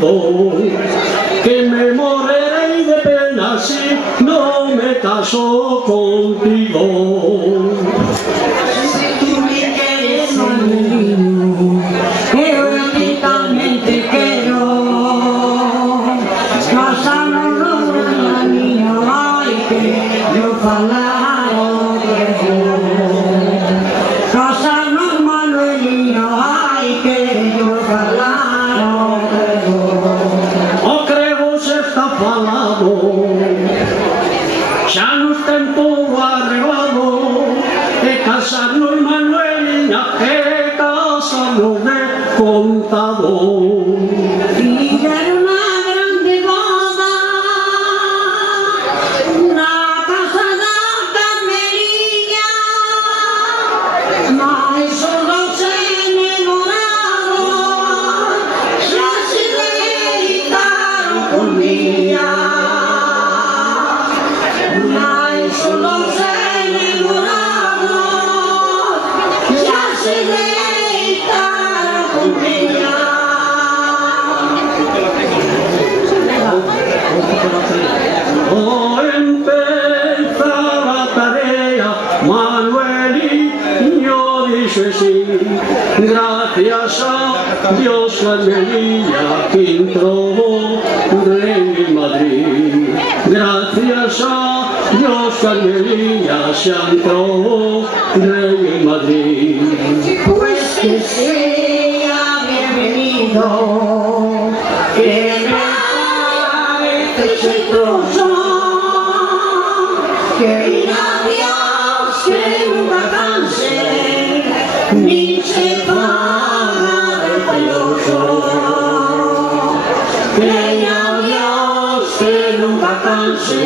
contigo, que me moriré de pena si no me caso contigo. Si tú me quieres, Manuelino, que únicamente quiero casarnos una niña, ay, que yo falaro casarnos, Manuelino, ay, que yo falaro O creo se está falado, xa nos tempo arreglado, e casarnos, Manuelina, e casarnos de contado. y era una grande boda na casa da Carmelilla, mas os dos enamorados xa se deitaron con mía, mas os dos enamorados xa se deitaron con mía. O empezar la tarea, Manuelino dice sí, gracias a Dios, Carmelilla, que introdujo en Madrid. Gracias a Dios, Carmelilla, se introdujo en Madrid. Pues que sea bienvenido, que me exitoso, que irá Dios, que nunca canse, ni se paga del peloso. Que irá Dios, que nunca canse,